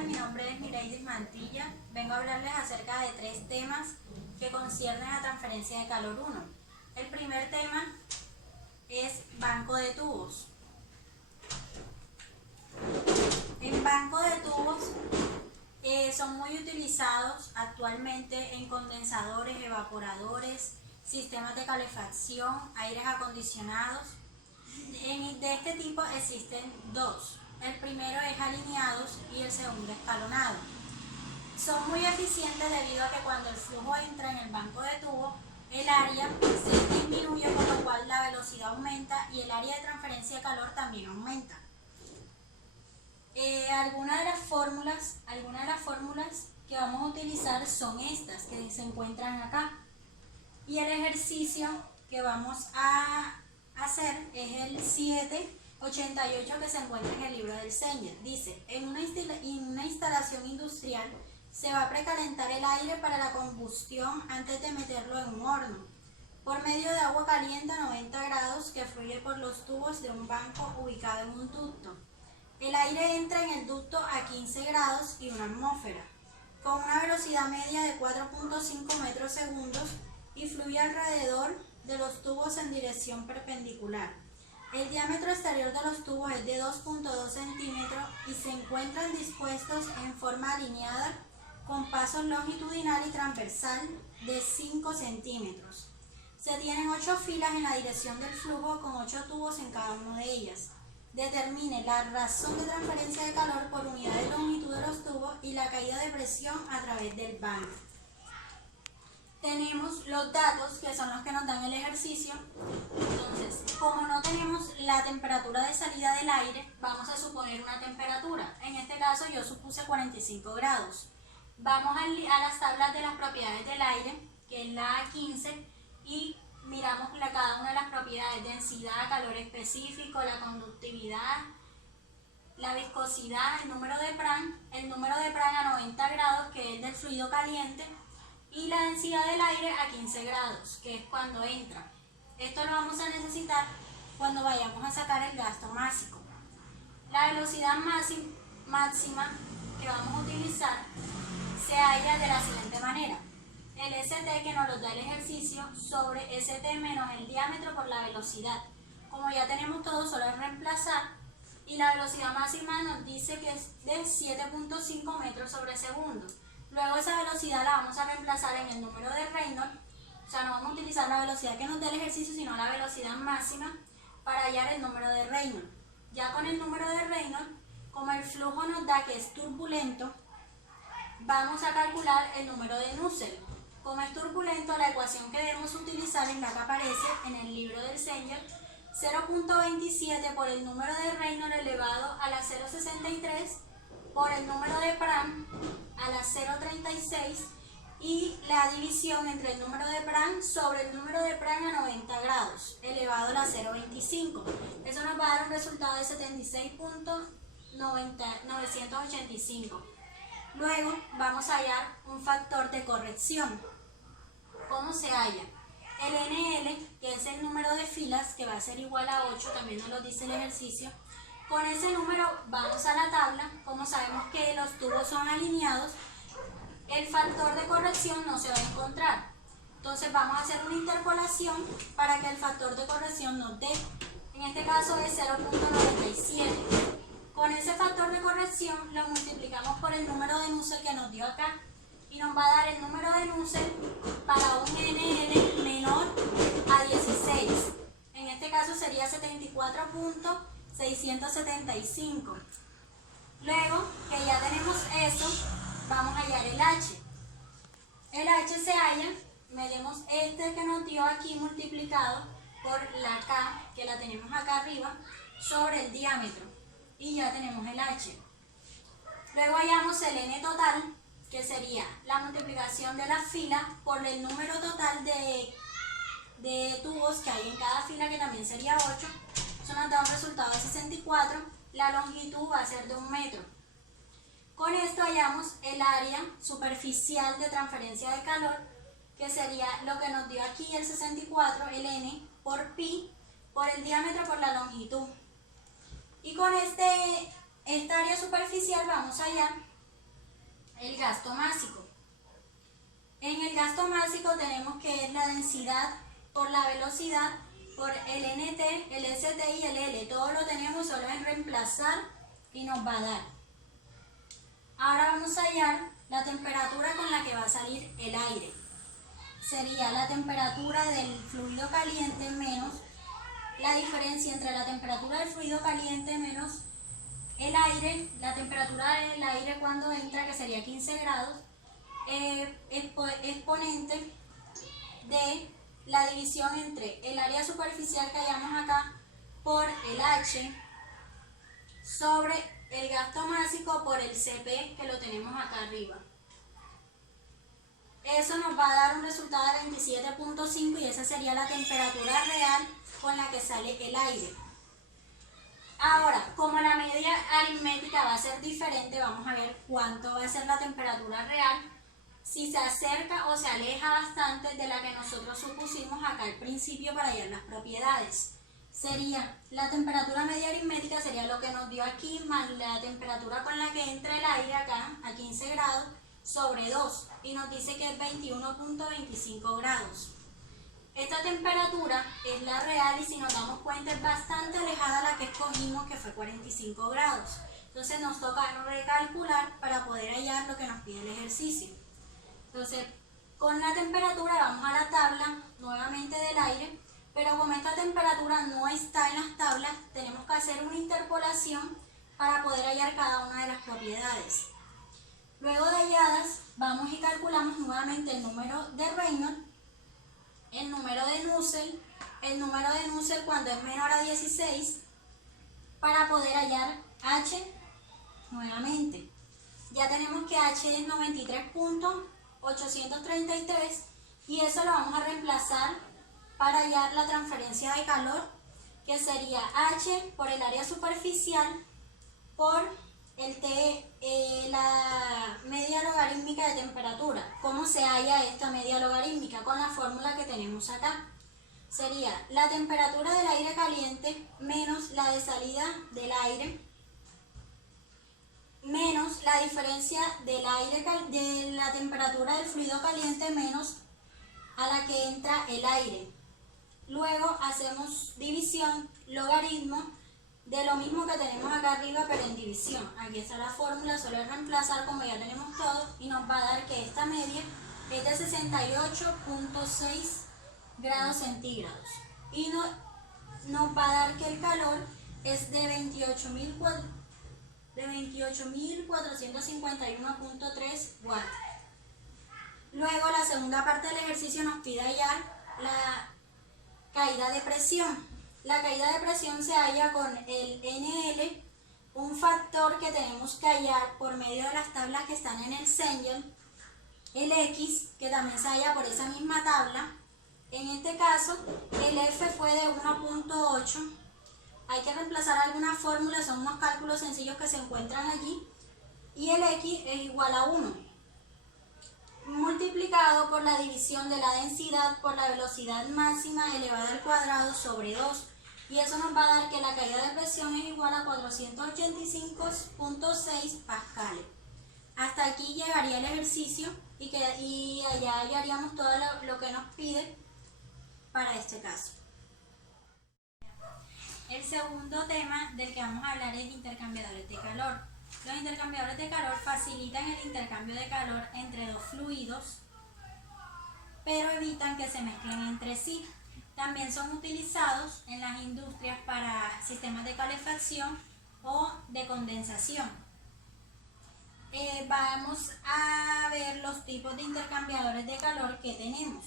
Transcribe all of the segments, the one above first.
tardes, mi nombre es Mireidis Mantilla. Vengo a hablarles acerca de 3 temas que conciernen a transferencia de calor 1. El primer tema es banco de tubos. El banco de tubos son muy utilizados actualmente en condensadores, evaporadores, sistemas de calefacción, aires acondicionados. De este tipo existen 2. El primero es alineados y el segundo escalonado. Son muy eficientes debido a que cuando el flujo entra en el banco de tubo, el área se disminuye, con lo cual la velocidad aumenta y el área de transferencia de calor también aumenta. Algunas de las fórmulas que vamos a utilizar son estas que se encuentran acá. Y el ejercicio que vamos a hacer es el 788 que se encuentra en el libro del Sengen. Dice, en una instalación industrial se va a precalentar el aire para la combustión antes de meterlo en un horno, por medio de agua caliente a 90 grados que fluye por los tubos de un banco ubicado en un ducto. El aire entra en el ducto a 15 grados y una atmósfera, con una velocidad media de 4.5 metros segundos y fluye alrededor de los tubos en dirección perpendicular. El diámetro exterior de los tubos es de 2.2 centímetros y se encuentran dispuestos en forma alineada con pasos longitudinal y transversal de 5 centímetros. Se tienen 8 filas en la dirección del flujo con 8 tubos en cada una de ellas. Determine la razón de transferencia de calor por unidad de longitud de los tubos y la caída de presión a través del banco. Tenemos los datos que son los que nos dan el ejercicio. Entonces, como no tenemos la temperatura de salida del aire, vamos a suponer una temperatura. En este caso yo supuse 45 grados. Vamos a las tablas de las propiedades del aire, que es la A15, y miramos cada una de las propiedades: densidad, calor específico, la conductividad, la viscosidad, el número de Prandtl a 90 grados, que es del fluido caliente, y la densidad del aire a 15 grados, que es cuando entra. Esto lo vamos a necesitar cuando vayamos a sacar el gasto máximo. La velocidad máxima que vamos a utilizar se halla de la siguiente manera: el ST, que nos lo da el ejercicio, sobre ST menos el diámetro por la velocidad. Como ya tenemos todo, solo es reemplazar, y la velocidad máxima nos dice que es de 7.5 metros sobre segundo. Luego esa velocidad la vamos a reemplazar en el número de Reynolds, o sea, no vamos a utilizar la velocidad que nos da el ejercicio, sino la velocidad máxima para hallar el número de Reynolds. Ya con el número de Reynolds, como el flujo nos da que es turbulento, vamos a calcular el número de Nusselt. Como es turbulento, la ecuación que debemos utilizar es la que aparece en el libro del Sengen: 0.27 por el número de Reynolds elevado a la 0.63 por el número de Prandtl a la 0.36 y la división entre el número de Prandtl sobre el número de Prandtl a 90 grados elevado a la 0.25. Eso nos va a dar un resultado de 76.985. Luego vamos a hallar un factor de corrección. ¿Cómo se halla? El NL, que es el número de filas, que va a ser igual a 8, también nos lo dice el ejercicio. Con ese número vamos a la tabla. Como sabemos que los tubos son alineados, el factor de corrección no se va a encontrar. Entonces vamos a hacer una interpolación para que el factor de corrección nos dé. En este caso es 0.97. Con ese factor de corrección lo multiplicamos por el número de Nusselt que nos dio acá, y nos va a dar el número de Nusselt para un NL menor a 16. En este caso sería 74.675. Luego que ya tenemos eso, vamos a hallar el H. El H se halla, medimos este que nos dio aquí multiplicado por la K, que la tenemos acá arriba, sobre el diámetro, y ya tenemos el H. Luego hallamos el N total, que sería la multiplicación de la fila por el número total de tubos que hay en cada fila, que también sería 8. Eso nos da un resultado de 64. La longitud va a ser de 1 metro. Con esto hallamos el área superficial de transferencia de calor, que sería lo que nos dio aquí el 64, el N, por pi, por el diámetro por la longitud. Y con esta área superficial vamos a hallar el gasto másico. En el gasto másico tenemos que es la densidad por la velocidad por el NT, el ST y el L. Todo lo tenemos, solo es reemplazar y nos va a dar. Ahora vamos a hallar la temperatura con la que va a salir el aire. Sería la temperatura del fluido caliente menos la diferencia entre la temperatura del fluido caliente menos el aire, la temperatura del aire cuando entra, que sería 15 grados, exponente de la división entre el área superficial que hallamos acá por el H sobre el gasto másico por el CP que lo tenemos acá arriba. Eso nos va a dar un resultado de 27.5 y esa sería la temperatura real con la que sale el aire. Ahora, como la media aritmética va a ser diferente, vamos a ver cuánto va a ser la temperatura real, si se acerca o se aleja bastante de la que nosotros supusimos acá al principio para hallar las propiedades. Sería la temperatura media aritmética, sería lo que nos dio aquí, más la temperatura con la que entra el aire acá, a 15 grados, sobre 2, y nos dice que es 21.25 grados. Esta temperatura es la real y si nos damos cuenta es bastante alejada a la que escogimos, que fue 45 grados. Entonces nos toca recalcular para poder hallar lo que nos pide el ejercicio. Entonces, con la temperatura vamos a la tabla nuevamente del aire, pero como esta temperatura no está en las tablas, tenemos que hacer una interpolación para poder hallar cada una de las propiedades. Luego de halladas, vamos y calculamos nuevamente el número de Reynolds, el número de Nusselt cuando es menor a 16, para poder hallar H nuevamente. Ya tenemos que H es 93.833 y eso lo vamos a reemplazar para hallar la transferencia de calor, que sería H por el área superficial por la media logarítmica de temperatura. ¿Cómo se halla esta media logarítmica? Con la fórmula que tenemos acá. Sería la temperatura del aire caliente menos la de salida del aire menos la diferencia del aire de la temperatura del fluido caliente menos a la que entra el aire. Luego hacemos división, logaritmo de lo mismo que tenemos acá arriba, pero en división. Aquí está la fórmula, solo es reemplazar como ya tenemos todo y nos va a dar que esta media es de 68.6 grados centígrados y nos va a dar que el calor es de 28.451.3 watts. Luego la segunda parte del ejercicio nos pide hallar la caída de presión. La caída de presión se halla con el NL, un factor que tenemos que hallar por medio de las tablas que están en el Cengel, el X, que también se halla por esa misma tabla. En este caso, el F fue de 1.8. Hay que reemplazar algunas fórmulas, son unos cálculos sencillos que se encuentran allí. Y el X es igual a 1. Multiplicado por la división de la densidad por la velocidad máxima elevada al cuadrado sobre 2. Y eso nos va a dar que la caída de presión es igual a 485.6 pascales. Hasta aquí llegaría el ejercicio y allá hallaríamos todo lo que nos pide para este caso. El segundo tema del que vamos a hablar es intercambiadores de calor. Los intercambiadores de calor facilitan el intercambio de calor entre dos fluidos, pero evitan que se mezclen entre sí. También son utilizados en las industrias para sistemas de calefacción o de condensación. Vamos a ver los tipos de intercambiadores de calor que tenemos.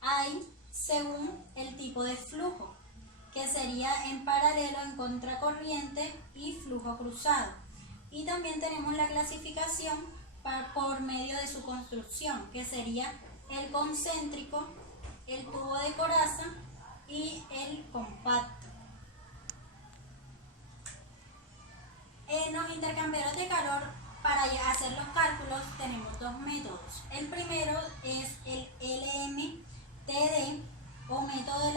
Hay según el tipo de flujo, que sería en paralelo, en contracorriente y flujo cruzado. Y también tenemos la clasificación por medio de su construcción, que sería el concéntrico, el tubo de coraza y el compacto. En los intercambiadores de calor, para hacer los cálculos tenemos dos métodos. El primero es el LMTD, o método de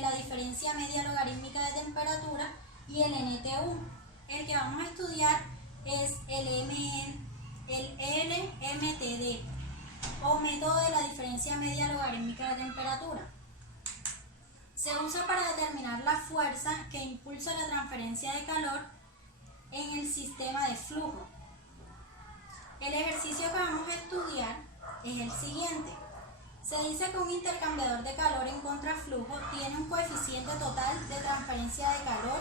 la diferencia media logarítmica de temperatura, y el NTU. El que vamos a estudiar es el el LMTD o método de la diferencia media logarítmica de temperatura. Se usa para determinar la fuerza que impulsa la transferencia de calor en el sistema de flujo. El ejercicio que vamos a estudiar es el siguiente. Se dice que un intercambiador de calor en contraflujo tiene un coeficiente total de transferencia de calor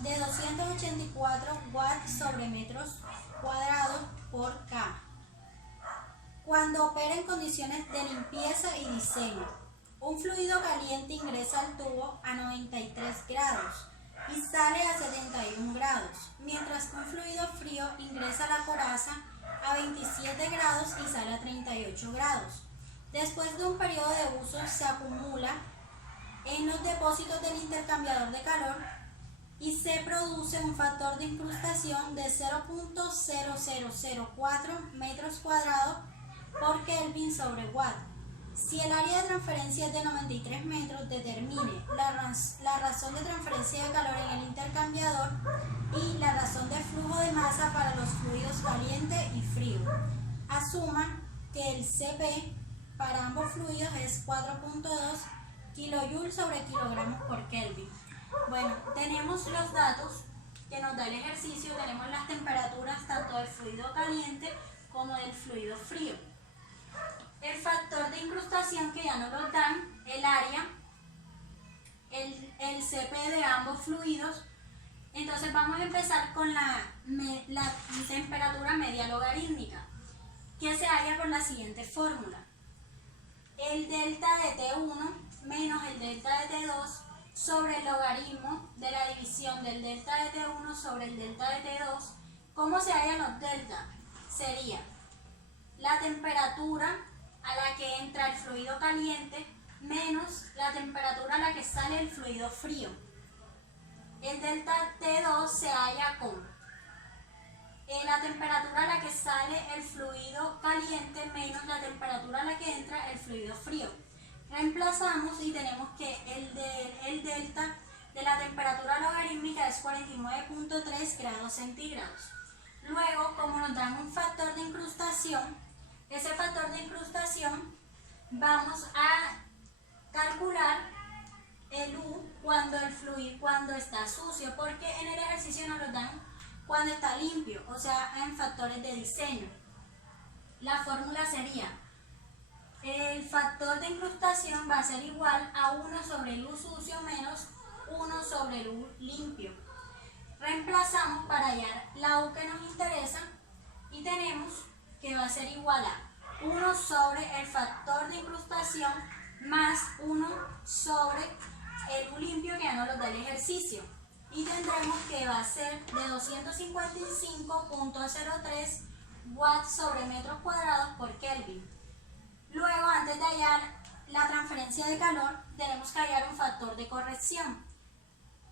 de 284 watts sobre metros cuadrados por K, cuando opera en condiciones de limpieza y diseño. Un fluido caliente ingresa al tubo a 93 grados y sale a 71 grados, mientras que un fluido frío ingresa a la coraza a 27 grados y sale a 38 grados. Después de un periodo de uso se acumula en los depósitos del intercambiador de calor y se produce un factor de incrustación de 0.0004 metros cuadrados por Kelvin sobre watt. Si el área de transferencia es de 93 metros, determine la razón de transferencia de calor en el intercambiador y la razón de flujo de masa para los fluidos caliente y frío. Asuma que el CP para ambos fluidos es 4.2 kJ sobre kilogramos por Kelvin. Bueno, tenemos los datos que nos da el ejercicio, tenemos las temperaturas tanto del fluido caliente como del fluido frío. El factor de incrustación que ya nos lo dan, el área, el CP de ambos fluidos. Entonces vamos a empezar con la temperatura media logarítmica, que se halla por la siguiente fórmula. El delta de T1 menos el delta de T2 sobre el logaritmo de la división del delta de T1 sobre el delta de T2. ¿Cómo se hallan los delta? Sería la temperatura a la que entra el fluido caliente menos la temperatura a la que sale el fluido frío. El delta T2 se halla con la temperatura a la que sale el fluido caliente menos la temperatura a la que entra el fluido frío. Reemplazamos y tenemos que el delta de la temperatura logarítmica es 49.3 grados centígrados. Luego, como nos dan un factor de incrustación, ese factor de incrustación vamos a calcular el U cuando está sucio, porque en el ejercicio nos lo dan cuando está limpio, o sea, en factores de diseño. La fórmula sería, el factor de incrustación va a ser igual a 1 sobre el U sucio menos 1 sobre el U limpio. Reemplazamos para hallar la U que nos interesa y tenemos que va a ser igual a 1 sobre el factor de incrustación más 1 sobre el U limpio que ya nos lo da el ejercicio. Y tendremos que va a ser de 255.03 watts sobre metros cuadrados por Kelvin. Luego, antes de hallar la transferencia de calor, tenemos que hallar un factor de corrección.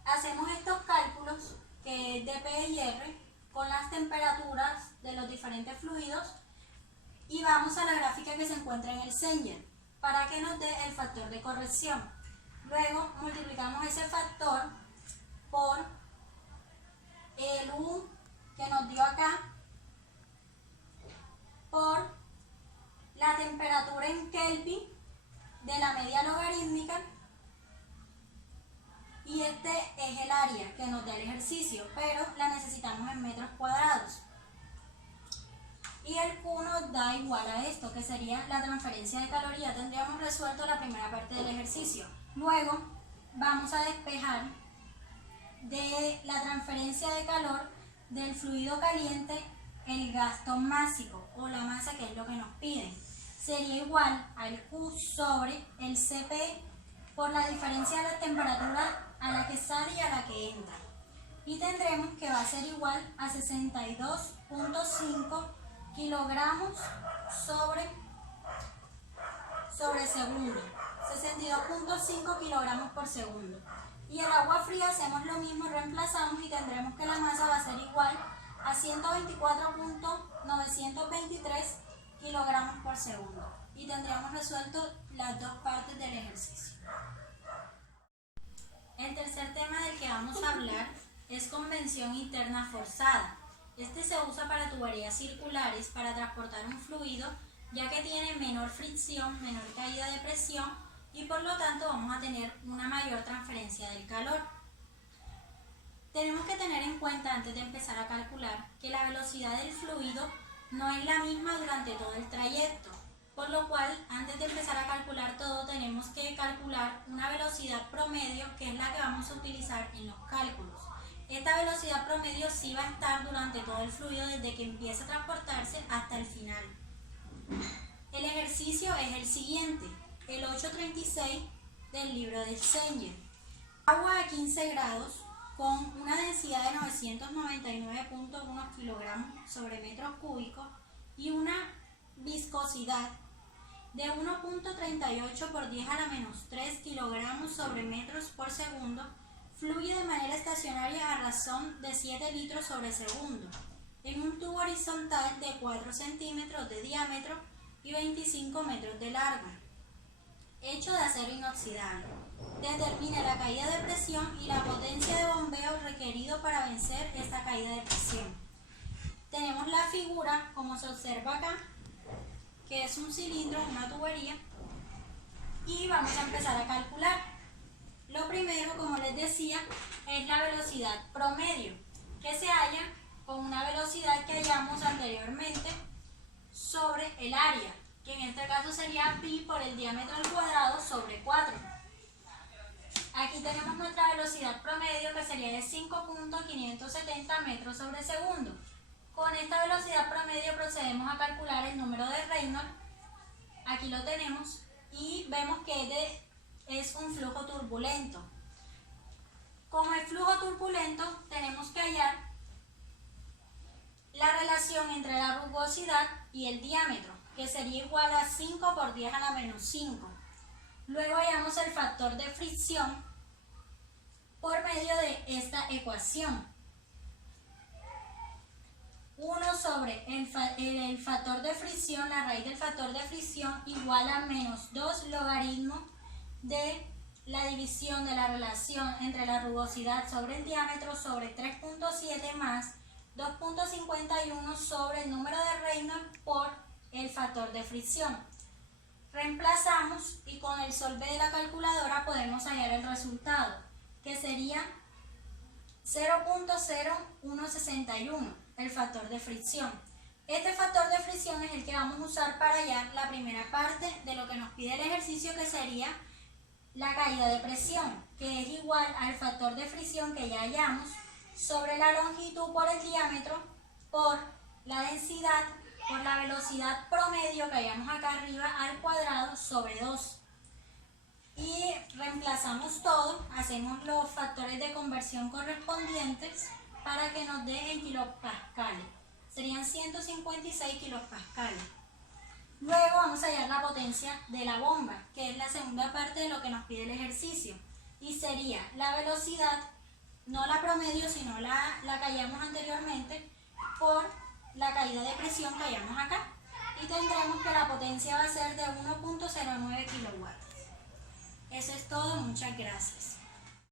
Hacemos estos cálculos, que es de P y R, con las temperaturas de los diferentes fluidos y vamos a la gráfica que se encuentra en el Zenger para que nos dé el factor de corrección. Luego multiplicamos ese factor por el U que nos dio acá por la temperatura en Kelvin de la media logarítmica, y este es el área que nos da el ejercicio, pero la necesitamos en metros cuadrados. Y el Q nos da igual a esto, que sería la transferencia de calor, y ya tendríamos resuelto la primera parte del ejercicio. Luego vamos a despejar de la transferencia de calor del fluido caliente el gasto másico o la masa, que es lo que nos piden. Sería igual al Q sobre el CP por la diferencia de la temperatura a la que sale y a la que entra. Y tendremos que va a ser igual a 62.5 kilogramos sobre segundo. 62.5 kilogramos por segundo. Y el agua fría hacemos lo mismo, reemplazamos y tendremos que la masa va a ser igual a 124.923 kilogramos por segundo. Y tendríamos resuelto las dos partes del ejercicio. El tercer tema del que vamos a hablar es convección interna forzada. Este se usa para tuberías circulares para transportar un fluido, ya que tiene menor fricción, menor caída de presión y por lo tanto vamos a tener una mayor transferencia del calor. Tenemos que tener en cuenta antes de empezar a calcular que la velocidad del fluido no es la misma durante todo el trayecto, por lo cual antes de empezar a calcular todo tenemos que calcular una velocidad promedio, que es la que vamos a utilizar en los cálculos. Esta velocidad promedio sí va a estar durante todo el fluido desde que empieza a transportarse hasta el final. El ejercicio es el siguiente, el 836 del libro de Schenger. Agua a 15 grados con una densidad de 999.1 kilogramos sobre metros cúbicos y una viscosidad de 1.38 por 10 a la menos 3 kilogramos sobre metros por segundo, fluye de manera estacionaria a razón de 7 litros sobre segundo, en un tubo horizontal de 4 centímetros de diámetro y 25 metros de largo, hecho de acero inoxidable. Determina la caída de presión y la potencia de bombeo requerido para vencer esta caída de presión. Tenemos la figura, como se observa acá, que es un cilindro, una tubería, y vamos a empezar a calcular. Lo primero, como les decía, es la velocidad promedio, que se halla con una velocidad que hallamos anteriormente sobre el área, que en este caso sería pi por el diámetro al cuadrado sobre 4. Aquí tenemos nuestra velocidad promedio, que sería de 5.570 metros sobre segundo. Con esta velocidad promedio procedemos a calcular el número de Reynolds. Aquí lo tenemos y vemos que es un flujo turbulento. Como el flujo turbulento, tenemos que hallar la relación entre la rugosidad y el diámetro, que sería igual a 5 por 10 a la menos 5. Luego hallamos el factor de fricción por medio de esta ecuación. 1 sobre el factor de fricción, la raíz del factor de fricción, igual a menos 2 logaritmo de la división de la relación entre la rugosidad sobre el diámetro sobre 3.7 más 2.51 sobre el número de Reynolds por el factor de fricción. Reemplazamos y con el solve de la calculadora podemos hallar el resultado, que sería 0.0161, el factor de fricción. Este factor de fricción es el que vamos a usar para hallar la primera parte de lo que nos pide el ejercicio, que sería la caída de presión, que es igual al factor de fricción que ya hallamos sobre la longitud por el diámetro por la densidad por la velocidad promedio que hallamos acá arriba al cuadrado sobre 2. Y reemplazamos todo, hacemos los factores de conversión correspondientes para que nos dé en kilopascales. Serían 156 kilopascales. Luego vamos a hallar la potencia de la bomba, que es la segunda parte de lo que nos pide el ejercicio. Y sería la velocidad, no la promedio, sino la que hallamos anteriormente, por la caída de presión que hallamos acá. Y tendremos que la potencia va a ser de 1.09 kilowatts. Eso es todo, muchas gracias.